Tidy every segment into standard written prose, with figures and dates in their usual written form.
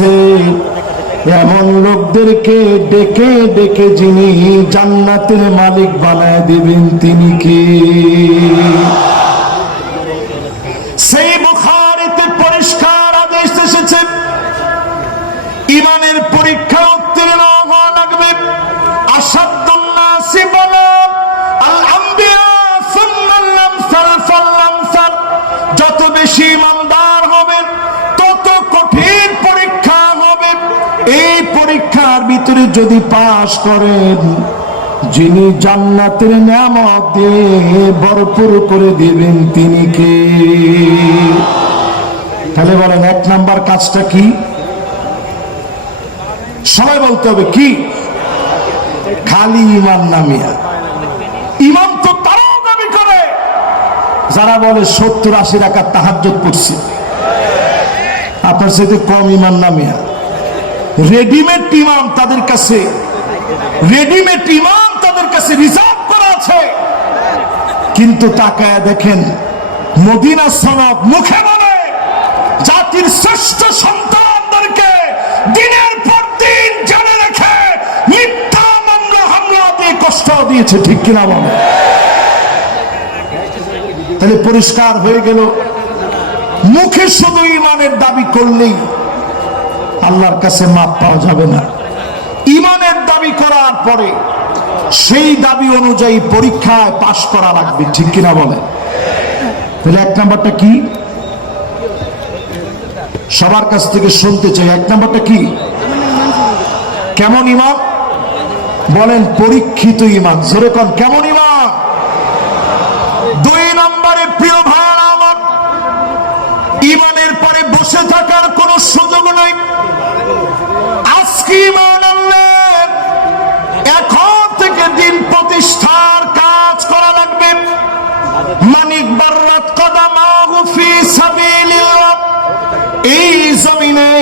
লেগেছে, এমন লোকদেরকে ডেকে ডেকে যিনি জান্নাতের মালিক বানায় দিবেন তিনি কে? সেই বুখারীতে পরিষ্কার আদেশ এসেছে, ইমানের পরীক্ষা উত্তীর্ণ হওয়া লাগবে। আসাদুন নাসি বালান আল আম্বিয়া সুম্মাল আমসাল ফাল-আমসাল। যত বেশি ইমানদার হবেন তত কঠিন পরীক্ষা হবে। এই পরীক্ষার ভিতরে যদি পাশ করেন, যিনি জান্নাতের নিয়ামত দিয়ে ভরপুর করে দিবেন তিনি কে? তাহলে বলেন, এক নাম্বার কাজটা কি? সবাই বলতে হবে কি? খালি ইমান নামিয়া। ইমান তো তারাও দাবি করে যারা বলে 70-80 রাকাত তাহাজ্জুদ পড়ছি। আপনার সাথে কম ইমান নামিয়া। রেডিমেড ইমান তাদের কাছে, রেডিমেড ইমান তাদের কাছে রিজার্ভ করা আছে। কিন্তু তাকায় দেখেন, মদিনা সনদ মুখে বলে জাতির শ্রেষ্ঠ সন্তানদেরকে দিনের পর দিন জেনে রেখে মিথ্যা মামলা হামলা দিয়ে কষ্ট দিয়েছে, ঠিক কিনা বলে? তাহলে পরিষ্কার হয়ে গেল, মুখে শুধু ইমানের দাবি করলেই আল্লাহর কাছে মাপ পাওয়া যাবে না। ইমানের দাবি করার পরে সেই দাবি অনুযায়ী পরীক্ষায় পাশ করা লাগবে, ঠিক কিনা বলে? তাহলে এক নাম্বারটা কি? সবার কাছ থেকে শুনতে চাই, এক নাম্বারটা কি? কেমন ইমান? বলেন, পরীক্ষিত ইমান। জোরে কোন, কেমন ইমান? দুই নম্বরে, প্রিয় ভাই আমার, ইমানের পরে বসে থাকার কোন সুযোগ নেই। আজকে ইমান আনলে এখন থেকে দিন প্রতিষ্ঠার কাজ করা লাগবে। মানিক বাররাত কদামাহু ফি সাবিলিল্লাহ। এই জমিনে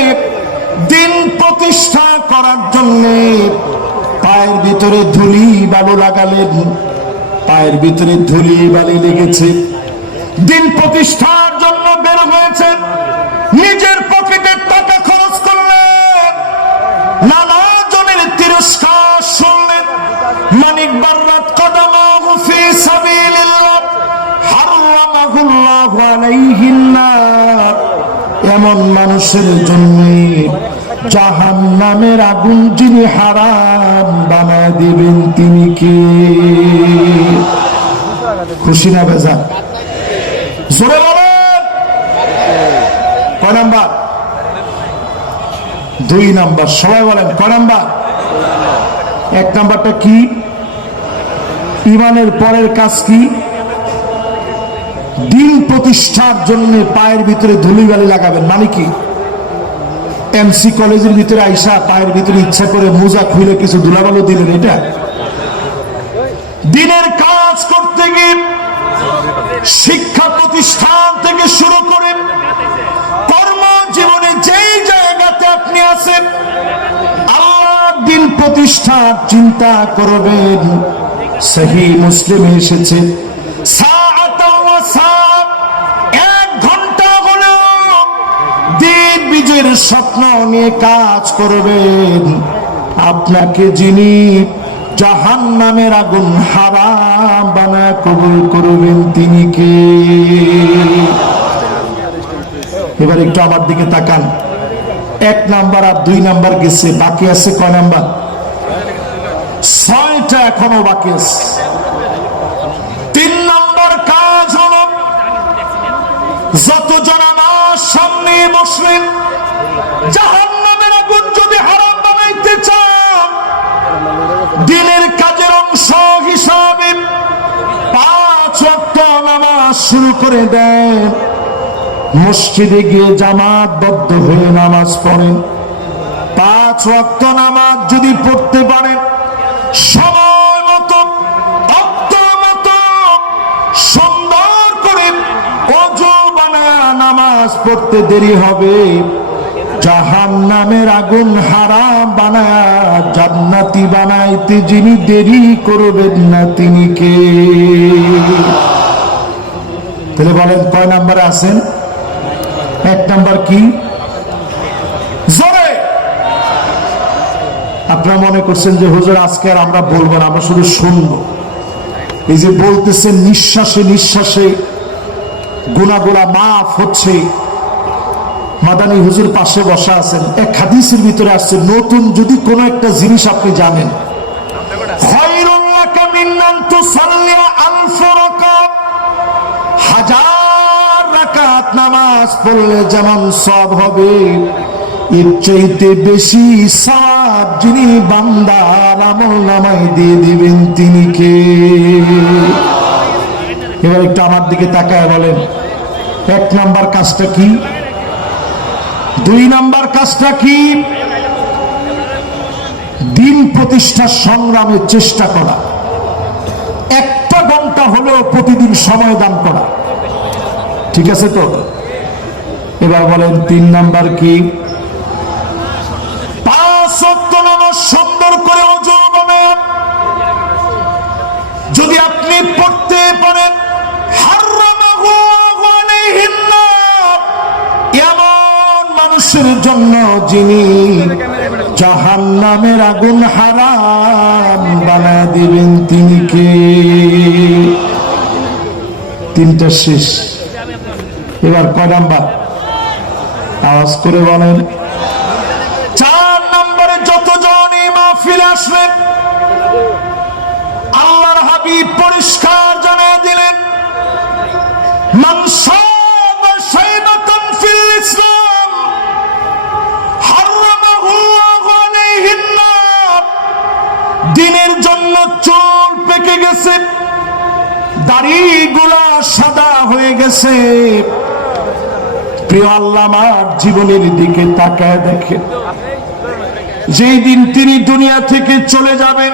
দিন প্রতিষ্ঠা করার জন্য পায়ের ভিতরে ধুলি বালু লাগালেন, পায়ের ভিতরে ধুলি বালি লেগেছে। দিন প্রতিষ্ঠার জন্য বের হয়েছে, নিজের পকেটের টাকা খরচ করলেন, নানা জনের তিরস্কার শুনলেন। মানিক বাররাত কদামাহু ফি সাবিলিল্লাহ হারামাহুল্লাহু আলাইহিন নার। এমন মানুষের জন্য জাহান্নামের আগুন যিনি হারাম বানায় দিবেন তিনি কে? খুশি না বেজার? জোরে বলেন। কয় নাম্বার? দুই নাম্বার। সবাই বলেন, কয় নাম্বার? এক নাম্বারটা কি? ইমানের পরের কাজ কি? দিন প্রতিষ্ঠার জন্য পায়ের ভিতরে ধুলিবালি লাগাবেন। মানে কি? এমসি কলেজের ভিতরে আইসা পায়ের ভিতরে ইচ্ছা করে মোজা খুলে কিছু ধুলাবালু দিলেন, এটা? দিনের কাজ করতে গিয়ে শিক্ষা প্রতিষ্ঠান থেকে শুরু করে কর্মজীবনে যেই জায়গাতে আপনি আছেন, আল্লাহর দিন প্রতিষ্ঠার চিন্তা করবেন। সহিহ মুসলিমে এসেছে, এক ঘন্টা হলেও দিন বিজয়ের স্বপ্ন নিয়ে কাজ করবেন। আপনাকে যিনি জাহান্নামের আগুন হারাম বানায় কবুল করবেন তিনি কে? এবার একটু আমার দিকে তাকান। এক নাম্বার আর দুই নাম্বার গেছে, বাকি আছে কয় নাম্বার? 6টা এখনো বাকি আছে। 3 নাম্বার কাজ হলো, যতজন আমার সামনে বসলেন, জাহান্নামের আগুন যদি হারাম বানাইতে চান, দিনের কাজের অংশ হিসাবে 5 ওয়াক্ত নামাজ শুরু করে দেন। মসজিদে গিয়ে জামাতবদ্ধ হয়ে নামাজ পড়েন। 5 ওয়াক্ত নামাজ যদি পড়তে পারেন, সময় মতো অক্ত মতো সুন্দর করে ওযু বানায় নামাজ পড়তে দেরি হবে, জাহান্নামের আগুন হারাম বানায় জান্নাতি বানাইতে যিনি দেরি করবেন না তিনি কে? তাহলে বলেন, কয় নাম্বারে আছেন? এক নাম্বার কি? জোরে আপনারা মনে করছেন যে হুজুর আজকে আর আমরা বলবো না, আমরা শুধু শুনবো। এই যে বলতেছেন নিঃশ্বাসে নিঃশ্বাসে গুনাহগুলো মাফ হচ্ছে। মাদানী হুজুর পাশে বসা আছেন, এক হাদিসের ভিতরে আসছে নতুন যদি কোনো একটা জিনিস আপনি জানেন, খায়রুল লাকা মিন আন তুসাল্লি আলফ রাকাত, হাজার রাকাত নামাজ পড়লে যেমন সওয়াব হবে, এর চাইতে বেশি সওয়াব যিনি বান্দার আমলনামায় দিয়ে দিবেন তিনি কে? এবার একটু আমার দিকে তাকায় বলেন, এক নাম্বার কাজটা কি? দুই নাম্বার কাজটা কি? দিন প্রতিষ্ঠার সংগ্রামের চেষ্টা করা, একটা ঘন্টা হলেও প্রতিদিন সময় দান করা, ঠিক আছে তো? এবার বলেন তিন নাম্বার কি? পাঁচ ওয়াক্ত নামাজ সুন্দর করে ওযু বানায় যদি আপনি পড়তে পারেন, হারামাহু আলাইহিন নার, এমন মানুষের জন্য যিনি জাহান্নামের আগুন হারাম বানায় দিবেন তিনি কে? তিনটা শেষ। এবার কয় নাম্বার? আওয়াজ করে বলেন। চার নম্বরে যতজন এই মাহফিলে আসলেন, আল্লাহর হাবিব পরিষ্কার জানিয়ে দিলেন, মান সাবা শাইবাতান ফিল ইসলাম হারামাহু আলাইহিন নার। দ্বীনের জন্য চুল পেকে গেছে, দাড়িগুলা সাদা হয়ে গেছে, প্রিয় আল্লাহ আমার জীবনের দিকে তাকায় দেখেন, যেই দিন তিনি দুনিয়া থেকে চলে যাবেন,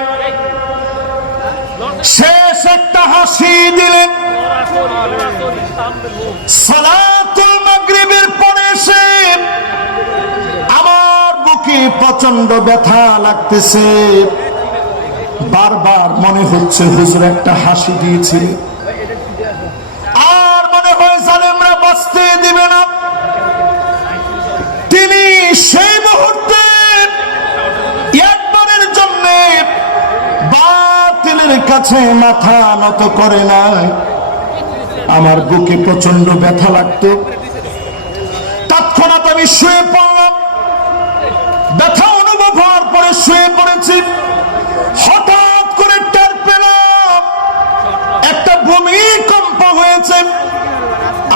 শেষ একটা হাসি দিলেন, সালাতুল মাগরিবের পরে এসে আমার বুকে প্রচন্ড ব্যথা লাগতেছে, বারবার মনে হচ্ছে হুজুর একটা হাসি দিয়েছিলেন, আর মনে হয় জালেমরা বাঁচতে দিবে না। তিনি সেই মুহূর্তে একবারের জন্য বাতিলের কাছে মাথা নত করে নাই। আমার বুকে প্রচন্ড ব্যথা লাগতো, তৎক্ষণাৎ আমি শুয়ে পড়লাম, ব্যথা অনুভব হওয়ার পরে শুয়ে পড়েছি। হঠাৎ করে টের পেলাম একটা ভূমিকম্প হয়েছে।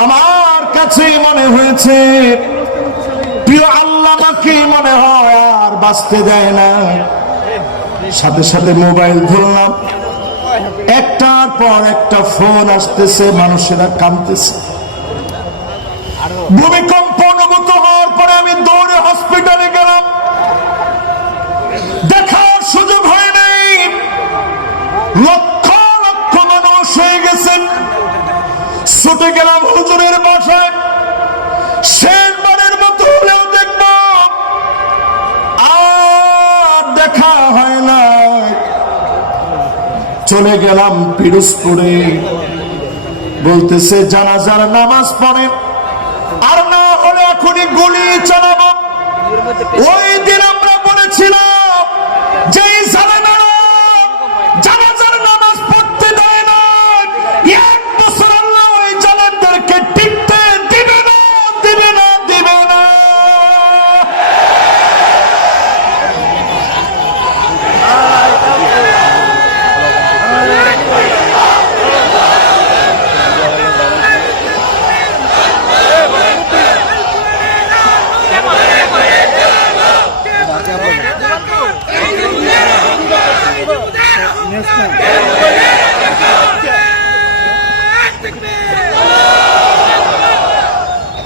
আমার কাছে মনে হয়েছে প্রিয় আল্লাহ আমাকে মনে হয় আর বাঁচতে দেয় না। সাথে সাথে মোবাইল ধরলাম, একটার পর একটা ফোন আসতেছে, মানুষেরা কাঁদতেছে। ভূমিকম্প অনুভূত হওয়ার পরে আমি দৌড়ে হসপিটালে গেলাম, দেখার সুযোগ হয় নাই, লক্ষ লক্ষ মানুষ হয়ে গেছে। ছুটে গেলাম হুজুরের বাসায়, শেষবারের মতো হলেও দেখব, আর দেখা হয় না। চলে গেলাম পিরোজপুরে, বলতেছে জানাজার নামাজ পড়ে, আর না হলে এখনই গুলি চালাবো। ওই দিন আমরা বলেছিলাম যে জালেমেরা জানাজার নামাজ পড়তে দেয় না, এক বছর আল্লাহ ওই জালেমদেরকে টিকতে দিবে না, দিবে না, দিবে না।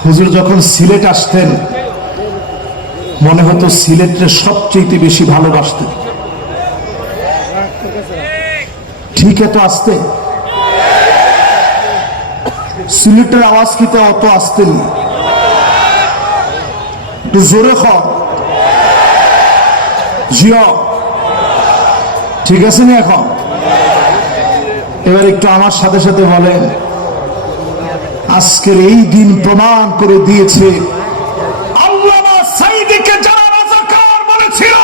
হুজুর যখন সিলেট আসতেন, মনে হতো সিলেটের সবচেয়ে বেশি ভালোবাসতেন। ঠিক এত আসতে সিলেটের আওয়াজ কি তো অত আসতেন, একটু জোরে খ জিও, ঠিক আছে না? এখন এবার একটু আমার সাথে সাথে বলেন, আজকের এই দিন প্রমাণ করে দিয়েছে আল্লামা সাঈদীকে যারা রাজাকার বলেছিল,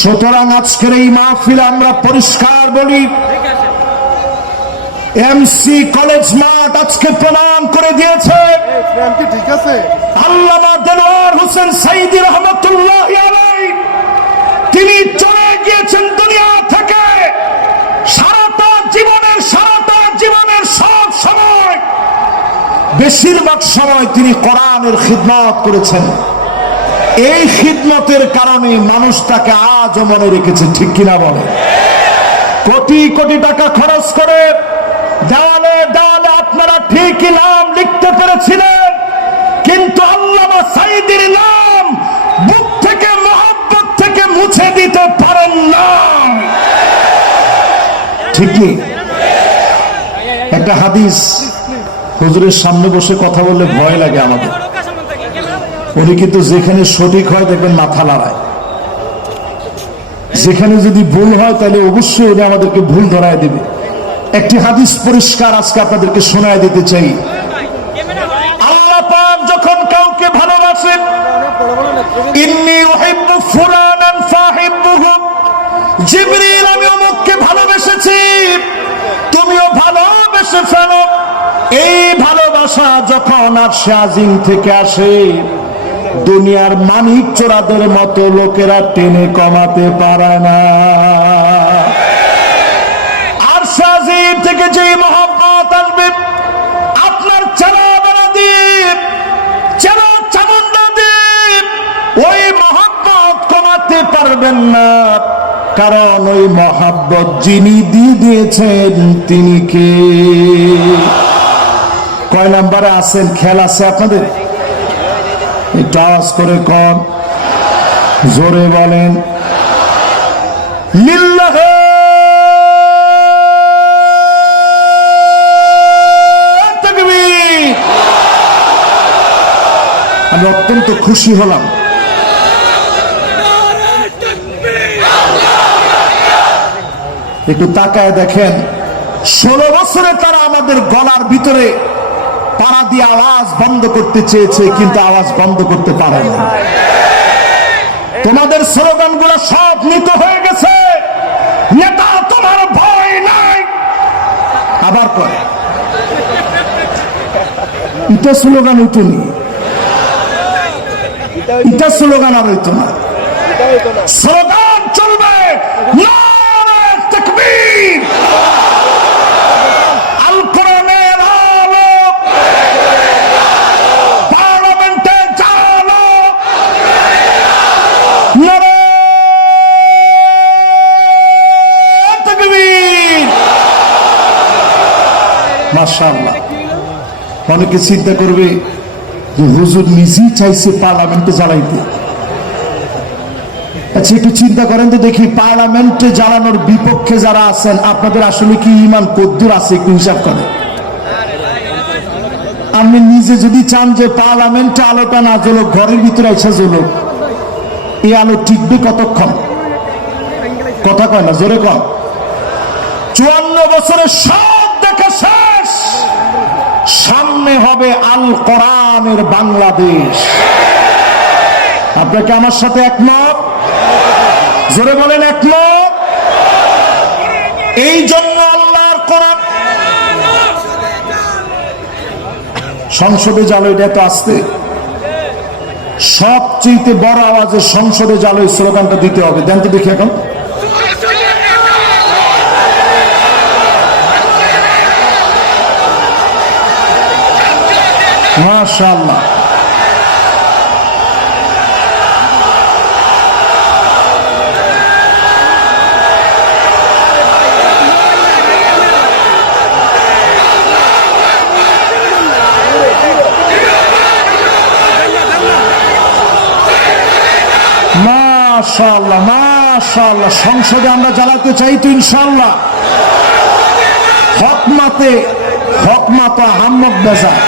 সুতরাং আজকের এই মাহফিলে আমরা পরিষ্কার বলি, এমসি কলেজ মাঠ আজকে প্রমাণ করে দিয়েছে ঠিক আছে। আল্লামা দেলোয়ার হোসেন সাইদী রহমাতুল্লাহ আলাইহি তিনি চলে গিয়েছেন দুনিয়া থেকে। সারাটা জীবনের সব সময়, বেশিরভাগ সময় তিনি কোরআনের খিদমত করেছেন। এই খিদমতের কারণে মানুষ তাকে আজও মনে রেখেছে, ঠিক কিনা বলে? কোটি কোটি টাকা খরচ করে দেওয়ালে দেওয়ালে আপনারা ঠিকই নাম লিখতে পেরেছিলেন, কিন্তু আল্লামা সাইদীর নাম বুক থেকে মহব্বত থেকে মুছে দিতে পারেন না, ঠিক কি? একটা হাদিস, হুজুরের সামনে বসে কথা বললে ভয় লাগে আমাদের। উনি কিন্তু যেখানে সঠিক হয় দেখবেন মাথা লড়ায়, যেখানে যদি ভুল হয় তাহলে অবশ্যই উনি আমাদেরকে ভুল ধরায় দেবে। একটি হাদিস পরিষ্কার আজকে আপনাদেরকে শোনায় দিতে চাই। আল্লাহ পাক যখন কাউকে ভালোবাসেন, ইন্নী উহিব্বু ফুলানান ফাহিব্বুহু, জিবরিল আমি অমুককে ভালোবেসেছি, তুমিও ভালোবেসে ফেলো। এই ভালোবাসা যখন আরশে আজিম থেকে আসে, দুনিয়ার মানিক চোরাদের মতো লোকেরা টেনে কমাতে পারে না। আরশে আজিম থেকে যে মহব্বত আসবে, আপনার চেনা বেড়া দ্বীপ, চেনা চামুন্ডা দ্বীপ, ওই মহব্বত কমাতে পারবেন না। কারণ ওই মহব্বত যিনি দিয়ে দিয়েছেন তিনি কে? কয় নাম্বারে আছেন খেয়াল আছে আপনাদের? একটু আওয়াজ করে কন, জোরে বলেন লিল্লাহে তাকবীর। আমি অত্যন্ত খুশি হলাম, একটু তাকায় দেখেন, 16 বছরে তারা আমাদের গলার ভিতরে পাড়া দিয়ে আওয়াজ বন্ধ করতে চেয়েছে, কিন্তু আওয়াজ বন্ধ করতে পারে না। তোমাদের স্লোগান গুলো সব নিত হয়ে গেছে, নেতা তোমার ভয় নাই, আবার করে এটা স্লোগান উঠুনি, এটা স্লোগান আর হইতো না। স্লোগান চলবে নারে তাকবীর, আল কোরআনের আলো, পার্লামেন্টে চালো, নারে তাকবীর। মাশাআল্লাহ। অনেকে চিন্তা করবে যে হুজুর নিজেই চাইছে পার্লামেন্টে জ্বালাইতে। আচ্ছা একটু চিন্তা করেন তো দেখি, পার্লামেন্টে জ্বালানোর বিপক্ষে যারা আছেন আপনাদের আসলে কি ঈমান কদ্দুর আছে একটু হিসাব করেন। আপনি নিজে যদি চান যে পার্লামেন্টে আলোটা না জ্বলুক, ঘরের ভিতরে এসে জ্বলুক, এই আলো টিকবে কতক্ষণ? কথা কয় না, জোরে কন। 54 বছরের সব দেখা শেষ, সামনে হবে আল কোরআনের বাংলাদেশ। আপনাকে আমার সাথে একমত? জোরে বলেন একমত? এই জন্য আল্লাহর কোরআন সংসদে জালো, এটা তো আসতে সবচেয়ে বড় আওয়াজে সংসদে জালো এই স্লোগানটা দিতে হবে। দেন তো দেখি এখন। মাশাআল্লাহ। মাশাআল্লাহ মাশাআল্লাহ। সংসদে আমরা জ্বালাতে চাই তো ইনশাআল্লাহ। হক মাতো আহাম্মক বেজার,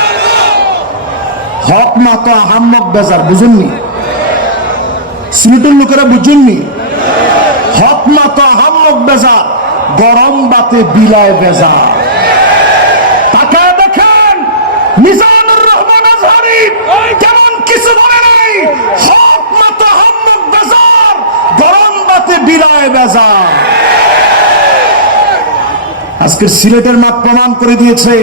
হক মাতো আহাম্মক বেজার, বুঝেননি? সিলেটের লোকেরা বুঝেননি? হক মাতো আহাম্মক বেজার, গরম বাতে বিলায় বেজার। তাকায় দেখেন মিজানুর রহমান আজহারি কেমন কিছু বলে নাই। হক মাতো আহাম্মক বেজার, গরম বাতে বিলায় বেজার। আজকের সিলেটের মাঠ প্রমাণ করে দিয়েছে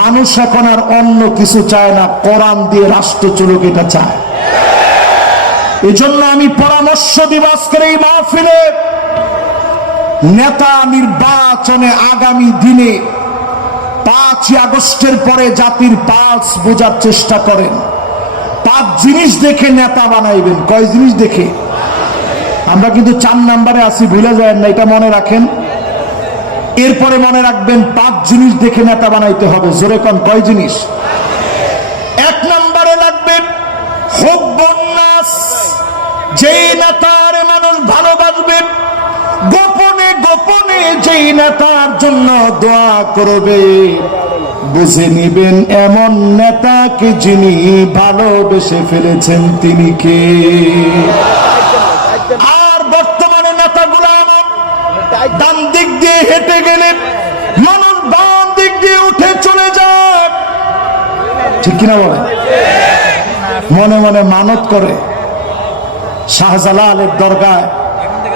মানুষ এখন আর অন্য কিছু চায় না, কোরআন দিয়ে রাষ্ট্র চলুক এটা চায়। এজন্য আমি পরামর্শ দিব আজকের এই মাহফিলে, নেতা নির্বাচনে আগামী দিনে 5 আগস্টের পরে জাতির পালস বোঝার চেষ্টা করেন। 5 জিনিস দেখে নেতা বানাইবেন। কয় জিনিস দেখে? আমরা কিন্তু 4 নম্বরে আছি, ভুলে যায় না, এটা মনে রাখেন। এরপরে মনে রাখবেন 5 জিনিস দেখে নেতা বানাইতে হবে। জোরে কোন কয় জিনিস? 1 নম্বরে লাগবে হুব্বুন নাস, যেই নেতার মানুষ ভালোবাসবে, গোপনে গোপনে যেই নেতার জন্য দোয়া করবে, বুঝে নিবেন এমন নেতাকে যিনি ভালোবেসে ফেলেছেন তিনি কে। আর বর্তমানে নেতাগুলো আমার ডান দিক দিয়ে হেঁটে গেলে মানুষ বাম দিক দিয়ে উঠে চলে যায়, ঠিক কিনা বলে? মনে মনে মানত করে শাহজালালের দরগায়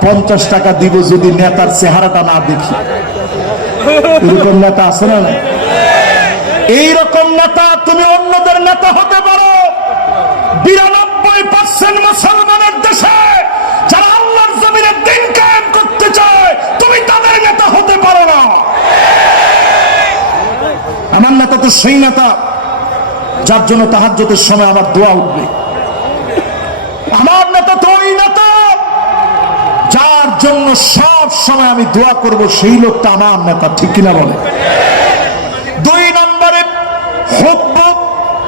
50 টাকা দিব যদি নেতার চেহারাটা না দেখি। এরকম নেতা আছে না? এইরকম নেতা তুমি অন্যদের নেতা হতে পারো। 92% মুসলমানের দেশে যারা আল্লাহর জমিনে দিন কায়েম করতে চায়, তুমি তাদের নেতা হতে পারো না। আমার নেতা তো সেই নেতা যার জন্য তাহাজ্জুদের সময় আমার দোয়া উঠবে। আমার নেতা তো ওই নেতা যার জন্য সব সময় আমি দোয়া করব, সেই লোকটা আমার নেতা, ঠিক কিনা বলে? 2 নম্বরে হুব্বু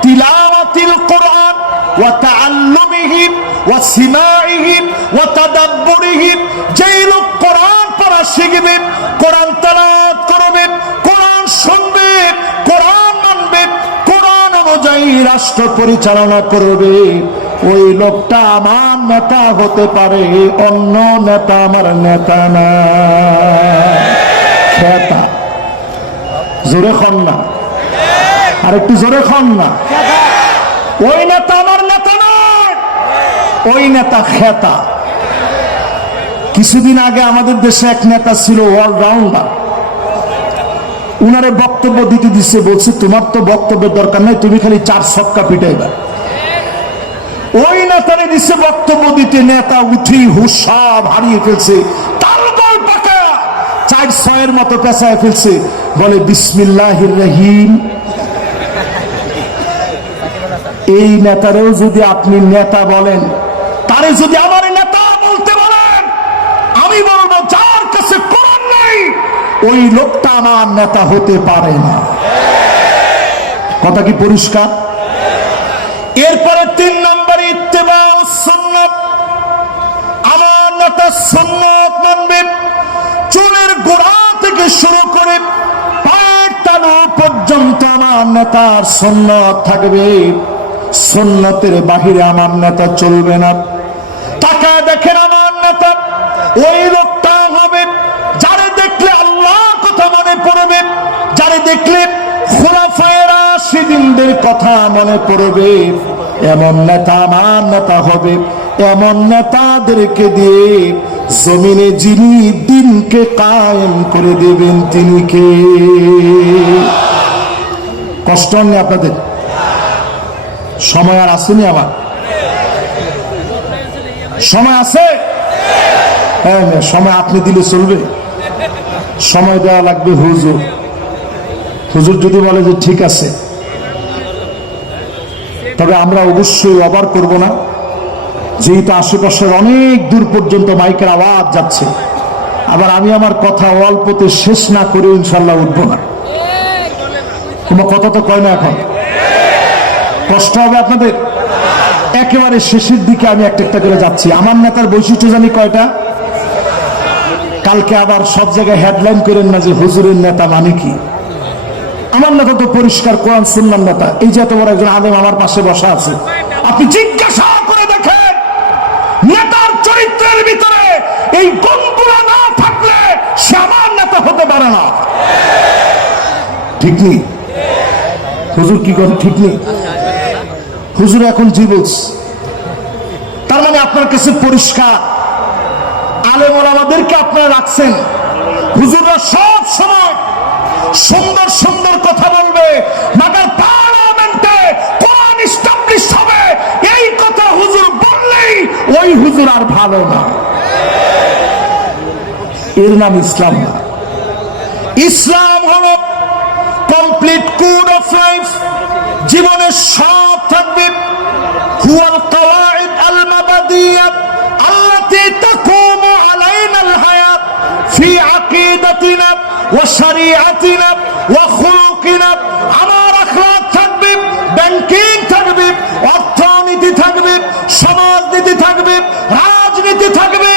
তিলাওয়াতিল কোরআন ওয়া তাআল্লুমিহি ওয়া সিমাইহি ওয়া তাদাব্বুরিহি। যেই লোক কোরআন পড়া শিখবে, কোরআন তেলাওয়াত করবে, কোরআন শুনবে, কোরআন মানবে, কোরআন অনুযায়ী রাষ্ট্র পরিচালনা করবে, ওই লোকটা আমার নেতা হতে পারে। অন্য নেতা আমার নেতা না। খেতা জোরে খন না, আর একটু জোরে খন না। ওই নেতা আমার নেতা নয়, ওই নেতা খেতা। কিছুদিন আগে আমাদের দেশে এক নেতা ছিল অলরাউন্ডার, উনারে বক্তব্য দিতে দিচ্ছে, বলছে তোমার তো বক্তব্যের দরকার নাই, তুমি খালি 4 ছক্কা পিটাইবা। ওই নেতারে দিচ্ছে বক্তব্য দিতে, নেতা উঠি হুশ সব হারিয়ে ফেলছে, তালগোল পাকা 4-6 মতো পেঁচায় ফেলছে, বলে বিসমিল্লাহির রহিম। এই নেতারেও যদি আপনি নেতা বলেন, তারে যদি আমার নেতা বলতে বলেন, আমি বলবো যার কাছে কোরআন নেই ওই লোকটা আমার নেতা হতে পারে না। কথা কি পরিষ্কার? এরপরে 3 নম্বরে ইত্তেবাউস সুন্নাত। আমার নেতা সুন্নাত মানবে, চুলের গোড়া থেকে শুরু করে পায়ের তালু পর্যন্ত আমার নেতার সুন্নাত থাকবে। সুন্নতের বাহিরে আমার নেতা চলবে না। তাকায় দেখেন আমার নেতা ওই লোকটা হবে যারে দেখলে আল্লাহ কথা মনে পড়বে, যারে দেখলে খুলাফায়ে রাশিদিনদের কথা মনে পড়বে, এমন নেতা আমার নেতা হবে। এমন নেতাদেরকে দিয়ে জমিনে যিনি দিনকে কায়েম করে দেবেন তিনি কে? কষ্ট নেই আপনাদের? সময় আর আসেনি? আমার সময় আছে? হ্যাঁ, সময় আপনি দিলে চলবে? সময় দেওয়া লাগবে হুজুর। হুজুর যদি বলে যে ঠিক আছে, তবে আমরা অবশ্যই অবার করব না, যেহেতু আশেপাশের অনেক দূর পর্যন্ত মাইকের আওয়াজ যাচ্ছে। আবার আমি আমার কথা অল্পতে শেষ না করে ইনশাল্লাহ উঠবো না। তোমার কথা তো কয় না, এখন কষ্ট হবে আপনাদের। একেবারে শেষের দিকে আমি একটা একটা করে যাচ্ছি। আমার নেতার বৈশিষ্ট্য জানি কয়টা? কালকে আবার সব জায়গায় হেডলাইন করেন না যে হুজুরের নেতা মানে কি। আমার নেতা তো পরিষ্কার কোরআন সুন্নাহর নেতা। এই যে এত বড় একজন আলেম আমার পাশে বসা আছে, আপনি জিজ্ঞাসা করে দেখেন নেতার চরিত্রের ভিতরে এই গুণগুলো না থাকলে সে আমার নেতা হতে পারে না। ঠিক নেই? হুজুর কি করে? ঠিক নেই? হুজুর এখন জি বলছে, তার মানে আপনার কাছে পরিষ্কার আলেম ওলামাদেরকে আপনারা রাখছেন, হুজুররা সব সময় সুন্দর সুন্দর কথা বলবে, মাগার পার্লামেন্টে কোরআন এস্টাবলিশ হবে, এই কথা হুজুর বললেই ওই হুজুর আর ভালো না। এর নাম ইসলাম না। ইসলাম হলো কমপ্লিট কোড অফ লাইফ, জীবনের সব থাকবে। হুয়াল কাওয়াইদ আল মাবাদিয়া আল্লাতী তাকুমু আলাইনাল হায়াত ফি আকীদাতিনা ওয়া শরীআতিনা ওয়া খুলুকিনা। আমার আখলাক থাকবে, ব্যাংকিং থাকবে, অর্থনীতি থাকবে, সমাজনীতি থাকবে, রাজনীতি থাকবে।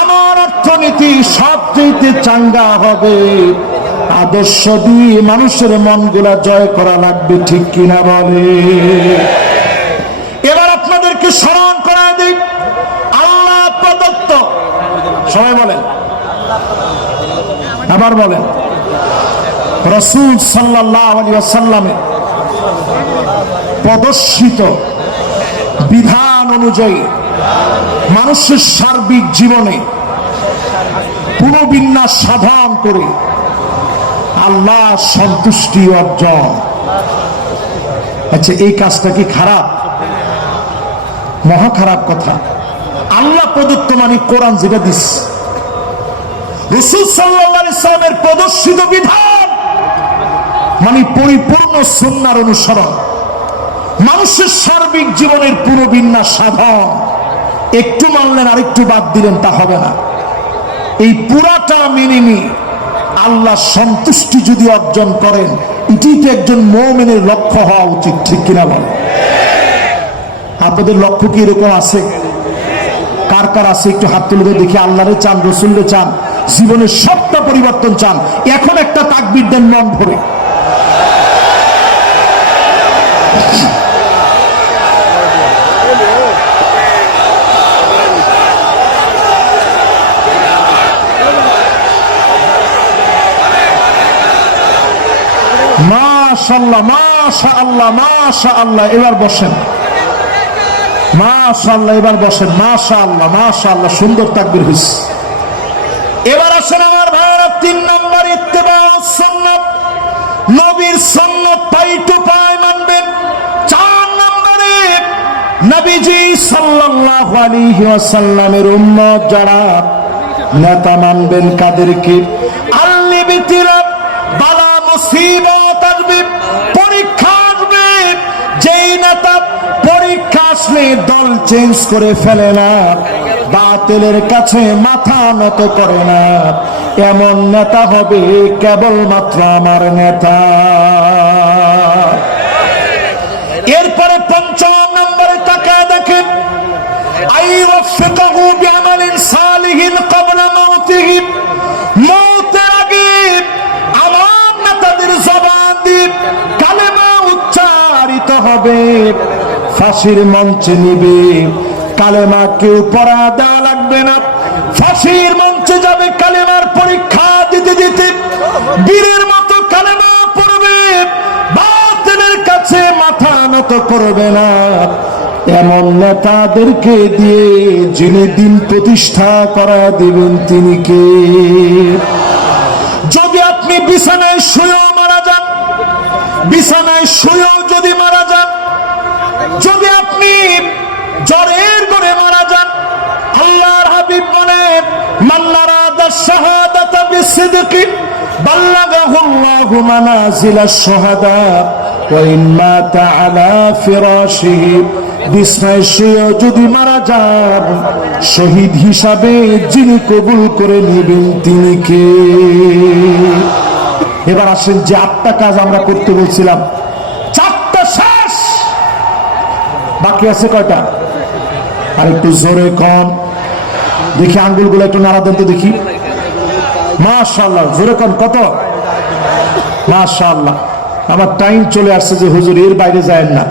আমার অর্থনীতি সবচেয়ে চাঙ্গা হবে। আদর্শ দিয়ে মানুষের মনগুলা জয় করা লাগবে, ঠিক কিনা বলে? এবার আপনাদেরকে স্মরণ করা দিই, আল্লাহ প্রদত্ত, সবাই বলেন, আবার বলেন, রাসূল সাল্লাল্লাহু আলাইহি ওয়াসাল্লামের প্রদর্শিত বিধান অনুযায়ী মানুষের সার্বিক জীবনে পুনর্বিন্যাস সাধন করে আল্লাহ সন্তুষ্টি অর্জন। আচ্ছা, এই কাজটা কি খারাপ? মহা খারাপ কথা। আল্লাহ প্রদত্ত মানে কোরআন যেটা দিস, রাসূল সাল্লাল্লাহু আলাইহি ওয়াসাল্লামের প্রদর্শিত বিধান মানে পরিপূর্ণ সুন্নাহর অনুসরণ, মানুষের সার্বিক জীবনের পুনর্বিন্যাস সাধন। একটু মানলেন আর একটু বাদ দিলেন, তা হবে না। এই পুরাটা মেনে নিয়ে আল্লাহ সন্তুষ্টি যদি অর্জন করেন, এটি তো একজন মুমিনের লক্ষ্য হওয়া উচিত, ঠিক কিনা বলেন? আপনাদের লক্ষ্য কি এরকম আছে? কার কার আছে একটু হাত তুলে দেখি। আল্লাহরে চান, রসুলরে চান, জীবনের সবটা পরিবর্তন চান, এখন একটা তাকবীর দেন মন ভরে। মাশাআল্লাহ, মাশাআল্লাহ, মাশাআল্লাহ। এবার বসেন। মাশাআল্লাহ, এবার বসেন। মাশাআল্লাহ, মাশাআল্লাহ, সুন্দর তাকবীর হইছে। এবার আসেন আমার ভাইরা, 3 নম্বর ইত্তেবাউস সুন্নাত, নবীর সুন্নাত পাই টু পাই মানবেন। 4 নম্বরে নবীজি সাল্লাল্লাহু আলাইহি ওয়াসাল্লামের উম্মত যারা, নেতা মানবেন কাদেরকে? আল্লিবিতিরা, বালা মুসিবত আসবে, পরীক্ষা আসবে, যেই নেতা পরীক্ষা আসলে দল চেঞ্জ করে ফেলে না, বাতিলের কাছে মাথা নত করে না, এমন নেতা হবে কেবলমাত্র আমার নেতা। এরপরে 5 নম্বরে তাকায় দেখেন, আইওয়াফিকাহু বিআমালিন সালিহিন ক্বাবলা মাউতিহি, মওতের আগে আমার নেতাদের জবান দিয়ে কালেমা উচ্চারিত হবে, ফাঁসির মঞ্চে নিবে, কালেমা কেউ পড়া দেওয়া লাগবে না, ফাঁসির মঞ্চে যাবে, কালেমার পরীক্ষা দিতে দিতে বীরের মতো কালেমা পড়বে, বাতিলের কাছে মাথা নত করবে না। এমন নেতাদেরকে দিয়ে যিনি দিন প্রতিষ্ঠা করা দিবেন তিনি কে? যদি আপনি বিছানায় শুয়েও মারা যান, বিছানায় শুয়েও যদি মারা যান, যদি আপনি জ্বরের ঘরে মারা যান, আল্লাহর হাবিব বলেন, মান আরাদা শাহাদাতা বিসিদকি বাল্লাগাহুল্লাহু মানাজিলাশ শুহাদা ওয়া ইন মাতা আলা ফিরাশিহি, বিছানায় শুয়েও যদি মারা যান, শহীদ হিসাবে যিনি কবুল করে নেবেন তিনি কে? এবার আসেন, যে 8টা কাজ আমরা করতে বলছিলাম, 4টা শেষ, বাকি আছে কয়টা? আর একটু জোরে কম দেখি, আঙ্গুলগুলো একটু নাড়া দেন তো দেখি। মাশাআল্লাহ, জোরে কম। কত? মাশাআল্লাহ। আমার টাইম চলে আসছে যে হুজুর এর বাইরে যায় না।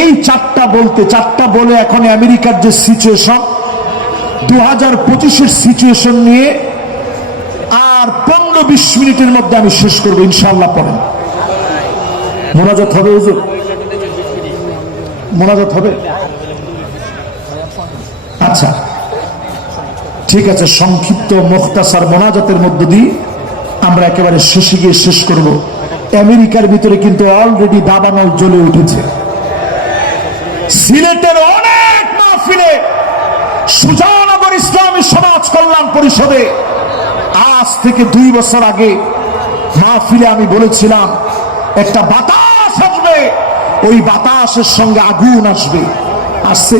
এই 4টা বলতে, 4টা বলে এখন আমেরিকার যে সিচুয়েশন, 2025-এর সিচুয়েশন নিয়ে আর 15-20 মিনিটের মধ্যে আমি শেষ করবো ইনশাআল্লাহ। পড়েন, মোনাজাত হবে হুজুর, মোনাজাত হবে। আচ্ছা ঠিক আছে, সংক্ষিপ্ত মুখতাসার মোনাজাতের মধ্য দিয়ে আমরা একেবারে শেষে গিয়ে শেষ করব। আমেরিকার ভিতরে কিন্তু অলরেডি দাবানল জ্বলে উঠেছে। সিলেটের অনেক মাহফিলে সুজানগর ইসলামী সমাজ কল্যাণ পরিষদে আজ থেকে 2 বছর আগে মাহফিলে আমি বলেছিলাম একটা বাতাস আসবে, ওই বাতাসের সঙ্গে আগুন আসবে। আসছে?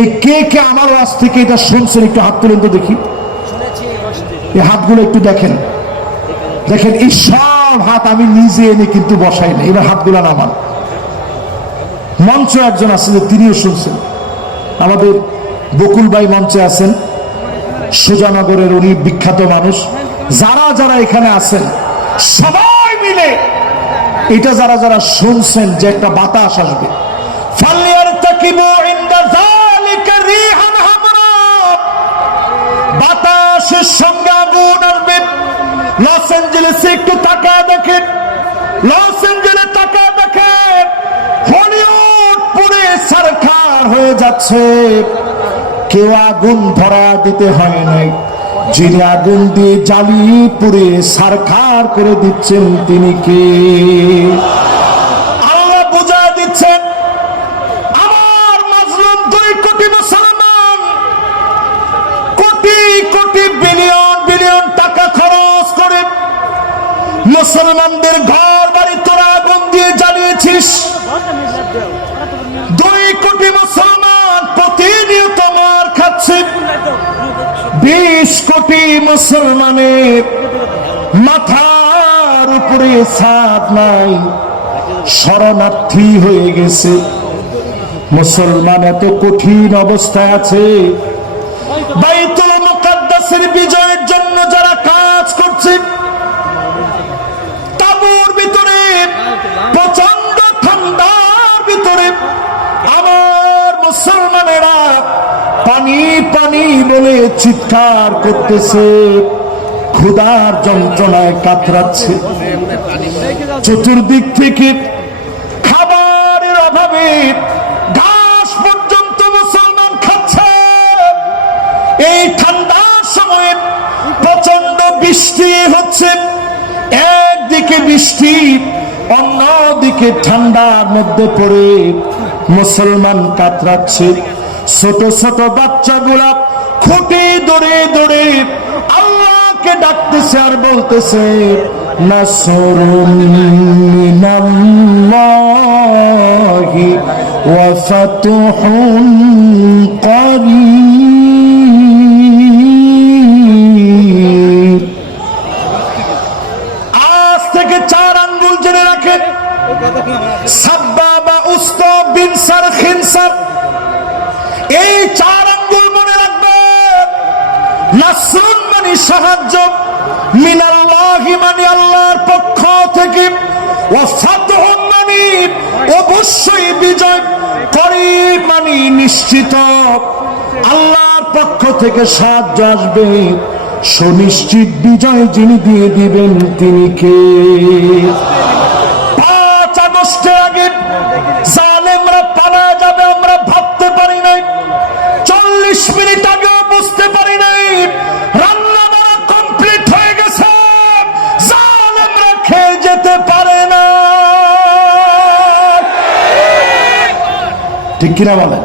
এই কে কে আমার আজ থেকে এটা শুনছেন একটু হাত তুলেন তো দেখি। এই হাতগুলো একটু দেখেন, দেখেন এই সব হাত আমি নিজে এনে কিন্তু বসাই না। এবার হাতগুলো নামান। মঞ্চ একজন আছে যে তিনিও শুনছেন, আমাদের বকুল ভাই মঞ্চে আছেন, সুজানগরের উনি বিখ্যাত মানুষ। যারা যারা এখানে আছেন সবাই মিলে এটা যারা যারা শুনছেন যে একটা বাতাস আসবে, বাতাসের সঙ্গে আগুন আসবে। লস অ্যাঞ্জেলেসে একটু তাকায় দেখেন, লস অ্যাঞ্জেলেস তাকায় দেখেন, হলিউড পুরে সরকার হয়ে যাচ্ছে। কেউ আগুন ধরা দিতে হয় নাই, যিনি আগুন দিয়ে জ্বালিয়ে পুরে সরকার করে দিচ্ছেন তিনি কে? আল্লাহ বুঝা দিচ্ছেন আমার মাজলুম 2 কোটি মুসলমান কোটি কোটি বিলিয়ন বিলিয়ন টাকা খরচ করে মুসলমানদের ঘর বাড়ি তোরা আগুন দিয়ে জ্বালিয়েছিস। 2 কোটি মুসলমান প্রতিনিয়ত মার খাচ্ছে। 20 কোটি মুসলমানের মাথার উপরে ছাদ নাই, শরণার্থী হয়ে গেছে। মুসলমান এত কঠিন অবস্থায় আছে। বাইতুল মুকাদ্দাসের বিজয়ের জন্য যারা কাজ করছে, তাঁবুর ভিতরে প্রচন্ড ঠান্ডার ভিতরে আমার মুসলমানেরা পানি পানি বলে চিৎকার করতেছে, ক্ষুধার যন্ত্রণায় কাতরাচ্ছে। চতুর্দিক থেকে খাবারের অভাবে ঘাস পর্যন্ত মুসলমান খাচ্ছে। এই ঠান্ডার সময়ে প্রচন্ড বৃষ্টি হচ্ছে, একদিকে বৃষ্টি অন্যদিকে ঠান্ডার মধ্যে পড়ে মুসলমান কাতরাচ্ছে। ছোট ছোট বাচ্চাগুলা খুঁটি দৌড়ে দৌড়ে আল্লাহকে ডাকতেছে আর বলতেছে নাসরুম মিনাল্লাহি ওয়া ফাতহুন করিব। আজ থেকে 4 আঙ্গুল জেনে রাখেন, সাব্বাবা উস্তা বিনসার খিনসার, এই 4 আঙ্গুল মনে রাখবেন। নাসরুন মানে সাহায্য, মিনাল্লাহি মানে আল্লাহর পক্ষ থেকে, ওয়া ফাতহুন মানে অবশ্যই বিজয়, করিব মানে নিশ্চিত আল্লাহর পক্ষ থেকে সাহায্য আসবে। সুনিশ্চিত বিজয় যিনি দিয়ে দিবেন তিনি কে? 5 আগস্টের আগে জালেমরা পালায় যাবে আমরা ভাবতে পারি নাই। 40 মিনিট আগেও বুঝতে পারি নাই। রান্না বাড়া কমপ্লিট হয়ে গেছে, জালেমরা খেয়ে যেতে পারে না। ঠিক কিনা বলেন?